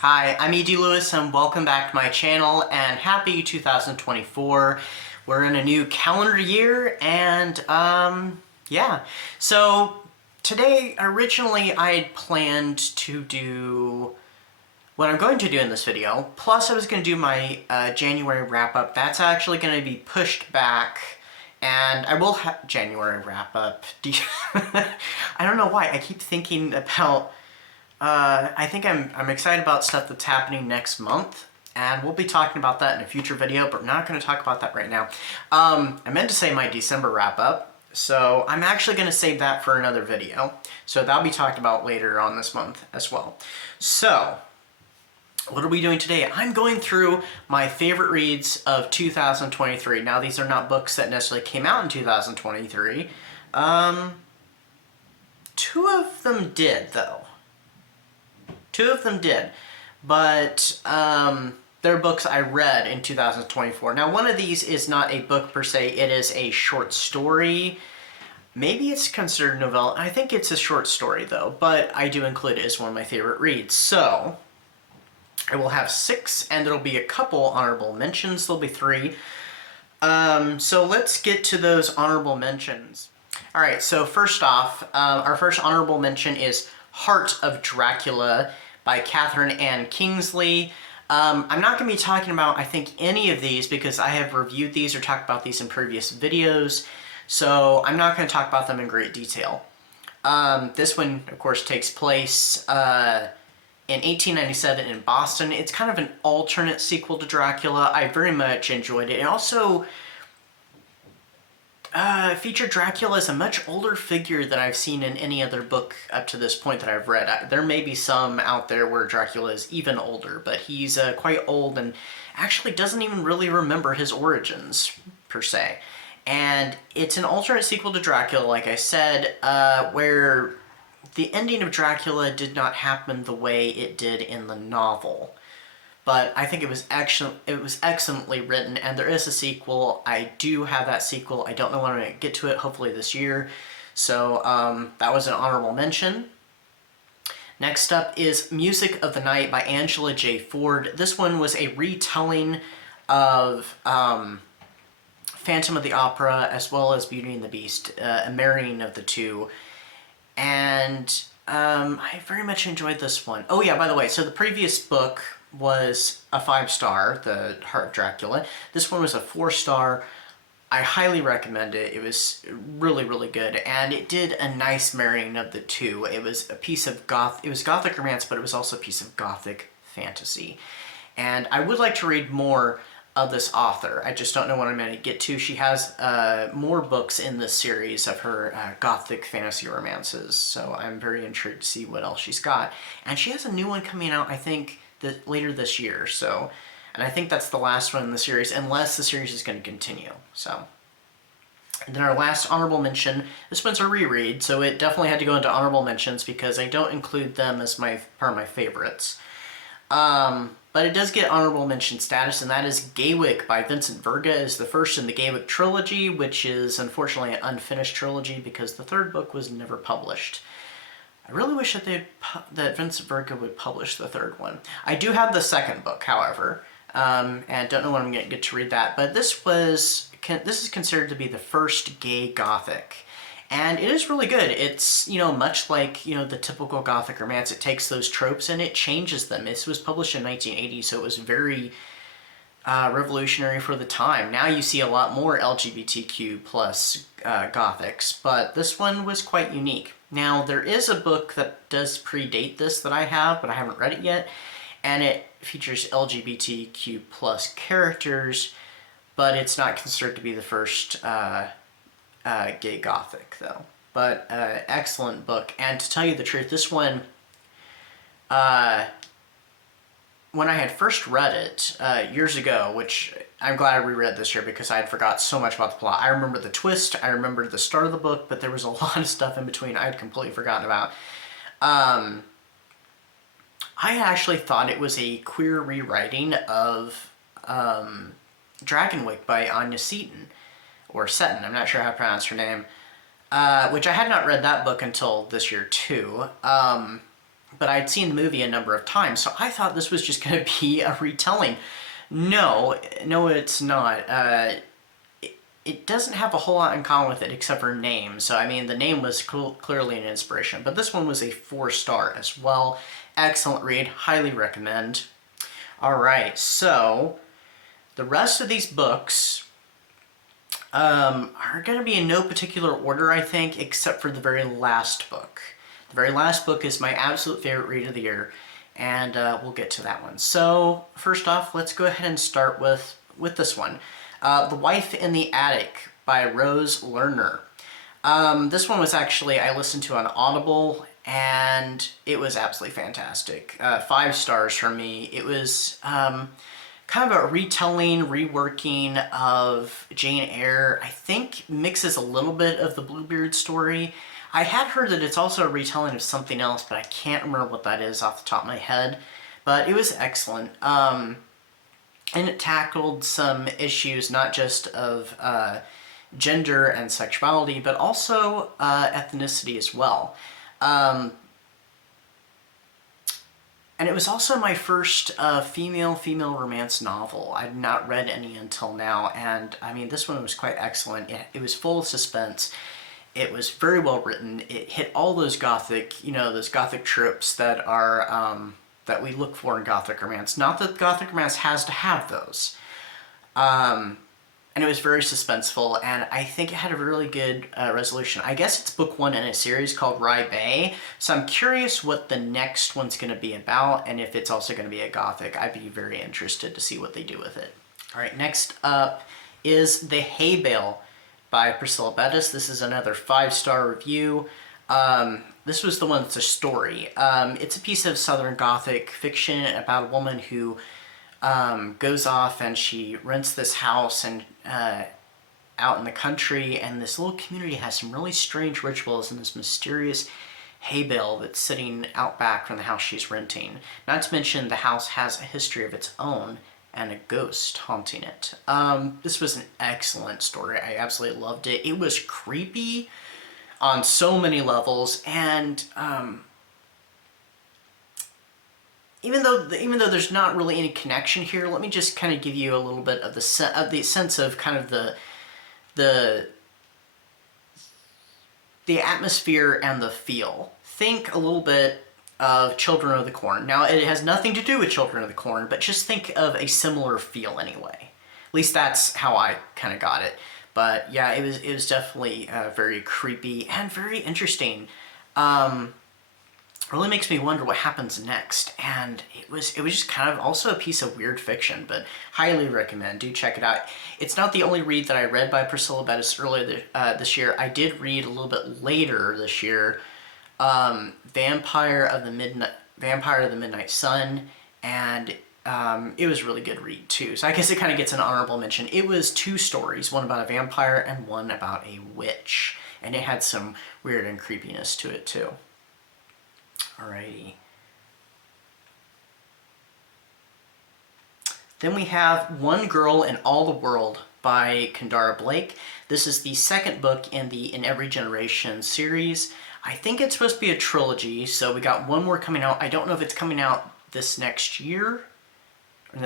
Hi, I'm E.D. Lewis and welcome back to my channel and happy 2024. We're in a new calendar year and yeah. So today, originally I had planned to do what I'm going to do in this video, plus I was going to do my January wrap-up. That's actually going to be pushed back, and I will have January wrap-up. I don't know why, I keep thinking about I think I'm excited about stuff that's happening next month, and we'll be talking about that in a future video, but we're not going to talk about that right now. I meant to say my December wrap-up, so I'm actually going to save that for another video. So that'll be talked about later on this month as well. So, what are we doing today? I'm going through my favorite reads of 2023. Now, these are not books that necessarily came out in 2023. Two of them did, though. Two of them did, but they're books I read in 2024. Now, one of these is not a book per se, it is a short story. Maybe it's considered novella. I think it's a short story, though, but I do include it as one of my favorite reads. So, I will have 6, and there'll be a couple honorable mentions. There'll be 3. So let's get to those honorable mentions. Alright, so first off, our first honorable mention is Heart of Dracula by Catherine Ann Kingsley. I'm not going to be talking about, I think, any of these because I have reviewed these or talked about these in previous videos, so I'm not going to talk about them in great detail. This one, of course, takes place in 1897 in Boston. It's kind of an alternate sequel to Dracula. I very much enjoyed it. It also featured Dracula as a much older figure than I've seen in any other book up to this point that I've read. There may be some out there where Dracula is even older, but he's quite old and actually doesn't even really remember his origins, per se. And it's an alternate sequel to Dracula, like I said, where the ending of Dracula did not happen the way it did in the novel. But I think it was excellently written, and there is a sequel. I do have that sequel. I don't know when I'm going to get to it, hopefully this year. So that was an honorable mention. Next up is Music of the Night by Angela J. Ford. This one was a retelling of Phantom of the Opera as well as Beauty and the Beast, a marrying of the two. And I very much enjoyed this one. Oh yeah, by the way, so the previous book was a 5-star, The Heart of Dracula. This one was a 4-star. I highly recommend it. It was really, really good, and it did a nice marrying of the two. It was a piece of it was gothic romance, but it was also a piece of gothic fantasy. And I would like to read more of this author. I just don't know when I'm going to get to. She has more books in this series of her gothic fantasy romances, so I'm very intrigued to see what else she's got. And she has a new one coming out, I think, later this year, so, and I think that's the last one in the series, unless the series is going to continue, so. And then our last honorable mention, this one's a reread, so it definitely had to go into honorable mentions because I don't include them as part of my favorites. But it does get honorable mention status, and that is Gaywick by Vincent Verga. Is the first in the Gaywick trilogy, which is unfortunately an unfinished trilogy because the third book was never published. I really wish that Vincent Verga would publish the third one. I do have the second book, however, and don't know when I'm going to get to read that, but this is considered to be the first gay gothic. And it is really good. It's, much like, the typical gothic romance. It takes those tropes and it changes them. This was published in 1980, so it was very revolutionary for the time. Now you see a lot more LGBTQ plus gothics, but this one was quite unique. Now, there is a book that does predate this that I have, but I haven't read it yet, and it features LGBTQ plus characters, but it's not considered to be the first gay gothic, though. But excellent book, and to tell you the truth, this one, when I had first read it years ago, which I'm glad I reread this year because I had forgot so much about the plot. I remember the twist, I remember the start of the book, but there was a lot of stuff in between I had completely forgotten about. I actually thought it was a queer rewriting of Dragonwick by Anya Seton, or Seton, I'm not sure how to pronounce her name, which I had not read that book until this year too. but I'd seen the movie a number of times, so I thought this was just going to be a retelling. No, no, it's not. It doesn't have a whole lot in common with it except for name. So, I mean, the name was clearly an inspiration, but this one was a 4-star as well. Excellent read, highly recommend. All right, so the rest of these books are going to be in no particular order, I think, except for the very last book. The very last book is my absolute favorite read of the year, and we'll get to that one. So, first off, let's go ahead and start with this one. The Wife in the Attic by Rose Lerner. This one was actually, I listened to on Audible, and it was absolutely fantastic. 5 stars from me. It was kind of a retelling, reworking of Jane Eyre. I think mixes a little bit of the Bluebeard story. I had heard that it's also a retelling of something else, but I can't remember what that is off the top of my head. But it was excellent. And it tackled some issues not just of gender and sexuality, but also ethnicity as well. And it was also my first female romance novel. I'd not read any until now, and I mean, this one was quite excellent. It was full of suspense. It was very well written. It hit all those gothic, those gothic tropes that are that we look for in gothic romance. Not that gothic romance has to have those. And it was very suspenseful, and I think it had a really good resolution. I guess it's book 1 in a series called Hay Bale, so I'm curious what the next one's going to be about, and if it's also going to be a gothic. I'd be very interested to see what they do with it. All right, next up is The Hay Bale by Priscilla Bettis. This is another 5-star review. This was the one that's a story. It's a piece of Southern Gothic fiction about a woman who goes off and she rents this house and out in the country, and this little community has some really strange rituals and this mysterious hay bale that's sitting out back from the house she's renting. Not to mention the house has a history of its own and a ghost haunting it. This was an excellent story. I absolutely loved it. It was creepy on so many levels, and even though there's not really any connection here, let me just kind of give you a little bit of the sense of kind of the atmosphere and the feel. Think a little bit of Children of the Corn. Now, it has nothing to do with Children of the Corn, but just think of a similar feel anyway. At least that's how I kind of got it. But yeah, it was definitely very creepy and very interesting. Really makes me wonder what happens next, and it was just kind of also a piece of weird fiction, but highly recommend. Do check it out. It's not the only read that I read by Priscilla Bettis earlier this year. I did read a little bit later this year, Vampire of the Midnight Sun, and it was a really good read too. So I guess it kind of gets an honorable mention. It was 2 stories, one about a vampire and one about a witch, and it had some weird and creepiness to it too. Alrighty. Then we have One Girl in All the World by Kendara Blake. This is the second book in the In Every Generation series. I think it's supposed to be a trilogy, so we got one more coming out. I don't know if it's coming out this next year.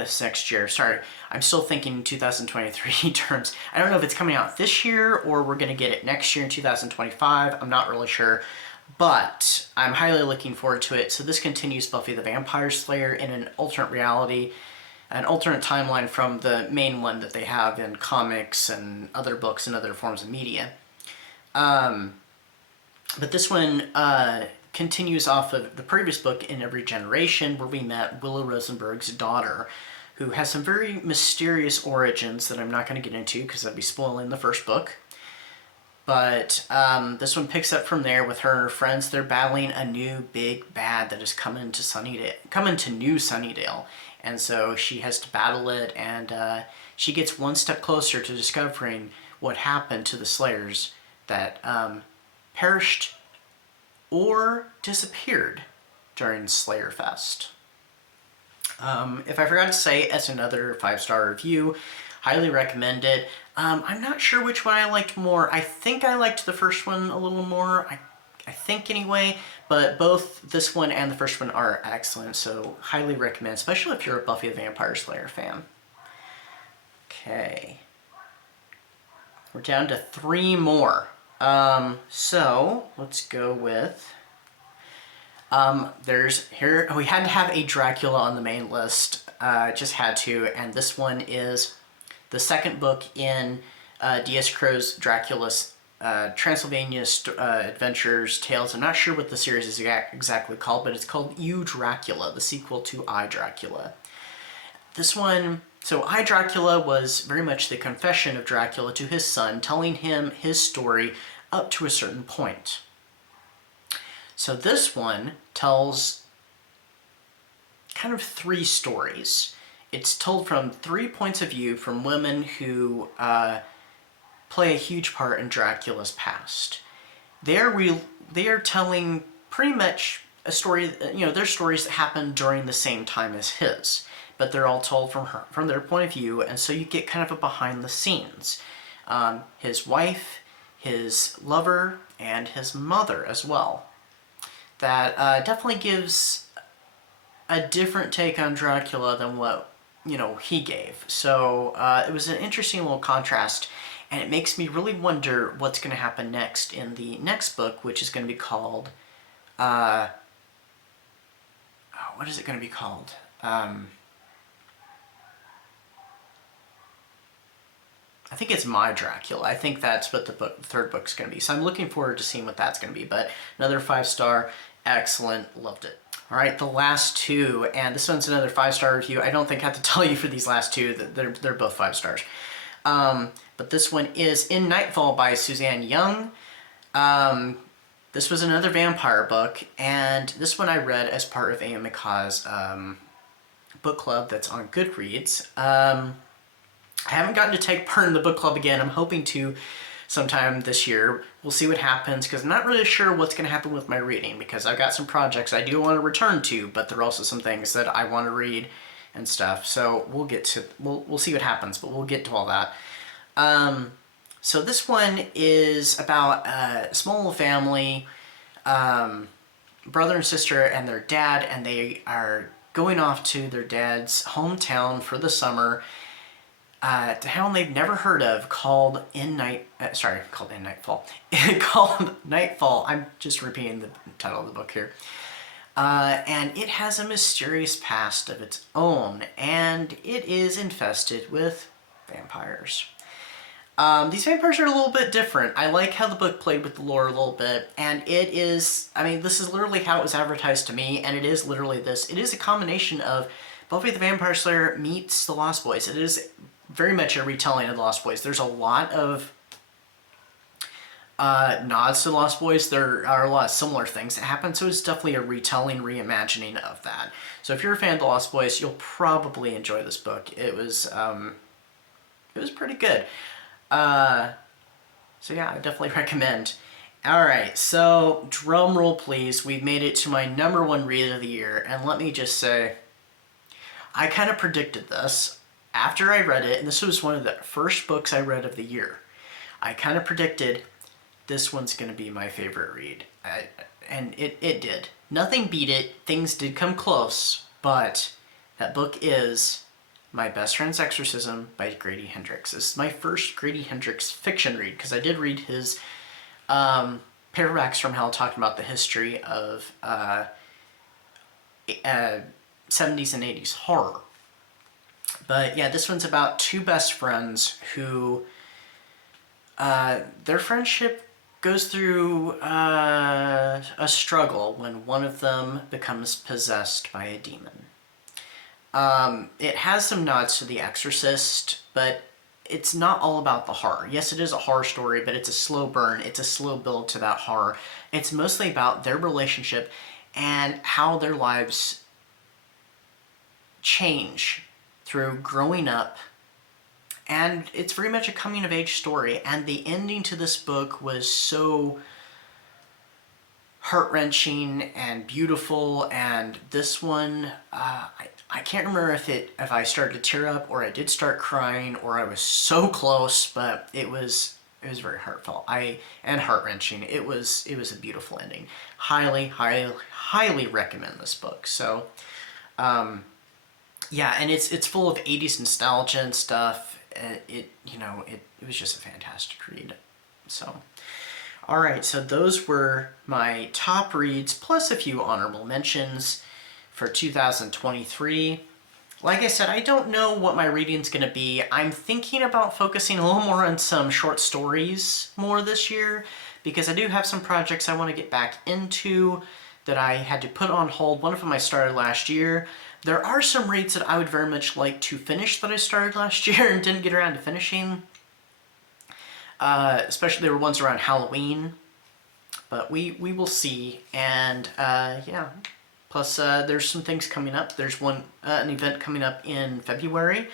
Sorry, I'm still thinking 2023 terms. I don't know if it's coming out this year or we're going to get it next year in 2025. I'm not really sure. But I'm highly looking forward to it. So this continues Buffy the Vampire Slayer in an alternate reality, an alternate timeline from the main one that they have in comics and other books and other forms of media. But this one continues off of the previous book In Every Generation, where we met Willow Rosenberg's daughter, who has some very mysterious origins that I'm not going to get into because I'd be spoiling the first book. But this one picks up from there with her and her friends. They're battling a new big bad that has come into New Sunnydale. And so she has to battle it, and she gets one step closer to discovering what happened to the Slayers that perished or disappeared during Slayer Fest. If I forgot to say, it's another 5-star review. Highly recommend it. I'm not sure which one I liked more. I think I liked the first one a little more, I think anyway, But both this one and the first one are excellent, so highly recommend, especially if you're a Buffy the Vampire Slayer fan. Okay. We're down to 3 more. So let's go with... we had to have a Dracula on the main list. Just had to, and this one is the second book in D.S. Crow's Dracula's Transylvania Adventures Tales. I'm not sure what the series is exactly called, but it's called You Dracula, the sequel to I Dracula. This one, so I Dracula was very much the confession of Dracula to his son, telling him his story up to a certain point. So this one tells kind of 3 stories. It's told from 3 points of view from women who play a huge part in Dracula's past. They are telling pretty much a story, they're stories that happened during the same time as his, but they're all told from their point of view, and so you get kind of a behind the scenes. His wife, his lover, and his mother as well. That definitely gives a different take on Dracula than what, he gave. So it was an interesting little contrast, and it makes me really wonder what's going to happen next in the next book, which is going to be called, what is it going to be called? I think it's My Dracula. I think that's what the third book's going to be. So I'm looking forward to seeing what that's going to be. But another 5-star, excellent, loved it. All right, the last 2, and this one's another 5-star review. I don't think I have to tell you for these last 2 that they're both 5 stars. But this one is In Nightfall by Suzanne Young. This was another vampire book, and this one I read as part of A.M. McCaw's book club that's on Goodreads. I haven't gotten to take part in the book club again. I'm hoping to sometime this year. We'll see what happens, because I'm not really sure what's going to happen with my reading, because I've got some projects I do want to return to, but there are also some things that I want to read and stuff. So we'll see what happens, but we'll get to all that. So this one is about a small little family, brother and sister and their dad, and they are going off to their dad's hometown for the summer. A town they've never heard of called Nightfall. Called Nightfall. I'm just repeating the title of the book here. And it has a mysterious past of its own, and it is infested with vampires. These vampires are a little bit different. I like how the book played with the lore a little bit, and it is, this is literally how it was advertised to me, and it is literally this. It is a combination of Buffy the Vampire Slayer meets The Lost Boys. It is very much a retelling of The Lost Boys. There's a lot of nods to The Lost Boys. There are a lot of similar things that happen, so it's definitely a retelling, reimagining of that. So if you're a fan of The Lost Boys, you'll probably enjoy this book. It was pretty good. So yeah, I definitely recommend. Alright, so drum roll please. We've made it to my #1 read of the year, and let me just say, I kind of predicted this after I read it, and this was one of the first books I read of the year. I kind of predicted this one's going to be my favorite read, and it did. Nothing beat it, things did come close, but that book is My Best Friend's Exorcism by Grady Hendrix. This is my first Grady Hendrix fiction read, because I did read his Paperbacks from Hell talking about the history of 70s and 80s horror. But yeah, this one's about 2 best friends who, their friendship goes through a struggle when one of them becomes possessed by a demon. It has some nods to The Exorcist, but it's not all about the horror. Yes, it is a horror story, but it's a slow burn. It's a slow build to that horror. It's mostly about their relationship and how their lives change through growing up. And it's very much a coming-of-age story, and the ending to this book was so heart-wrenching and beautiful, and this one, I can't remember if I started to tear up, or I did start crying, or I was so close, but it was very heartfelt. And heart-wrenching. It was a beautiful ending. Highly recommend this book. So, yeah, and it's full of 80s nostalgia and stuff. It was just a fantastic read. So, all right, so those were my top reads plus a few honorable mentions for 2023. Like I said, I don't know what my reading's going to be. I'm thinking about focusing a little more on some short stories more this year, because I do have some projects I want to get back into that I had to put on hold. One of them I started last year. There are some reads that I would very much like to finish that I started last year and didn't get around to finishing. Especially there were ones around Halloween. But we will see. And yeah. Plus, there's some things coming up. There's an event coming up in February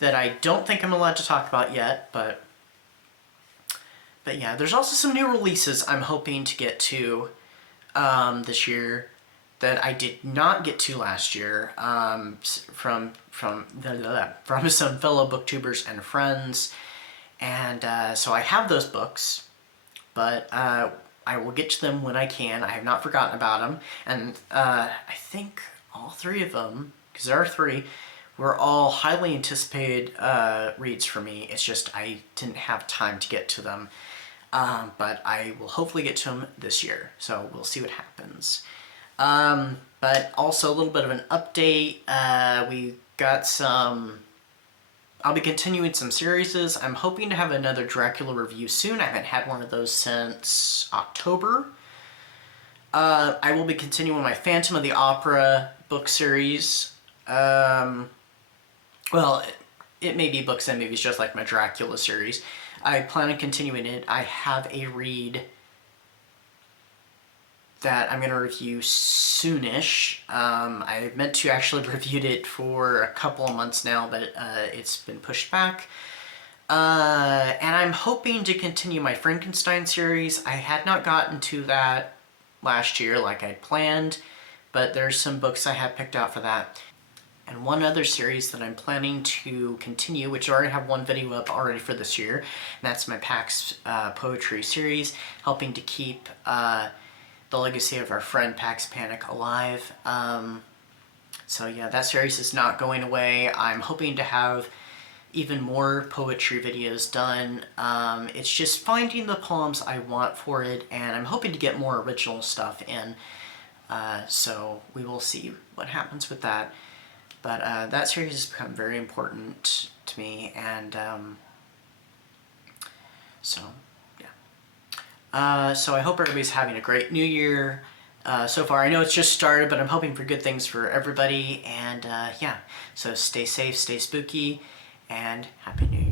that I don't think I'm allowed to talk about yet, but yeah, there's also some new releases I'm hoping to get to this year that I did not get to last year from some fellow booktubers and friends, and so I have those books, but I will get to them when I can. I have not forgotten about them, and I think all three of them, because there are three, were all highly anticipated reads for me. It's just I didn't have time to get to them, but I will hopefully get to them this year, so we'll see what happens. But also a little bit of an update. We got some... I'll be continuing some series. I'm hoping to have another Dracula review soon. I haven't had one of those since October. I will be continuing my Phantom of the Opera book series. Well, it may be books and movies, just like my Dracula series. I plan on continuing it. I have a read that I'm going to review soonish. I meant to actually review it for a couple of months now, but it's been pushed back. And I'm hoping to continue my Frankenstein series. I had not gotten to that last year like I planned, but there's some books I have picked out for that. And one other series that I'm planning to continue, which I already have one video up already for this year, and that's my Pax Poetry series, helping to keep the legacy of our friend Pax Panic alive. So yeah, that series is not going away. I'm hoping to have even more poetry videos done. It's just finding the poems I want for it, and I'm hoping to get more original stuff in. So we will see what happens with that. But that series has become very important to me, and so yeah. So I hope everybody's having a great new year so far. I know it's just started, but I'm hoping for good things for everybody, and yeah. So stay safe, stay spooky, and Happy New Year.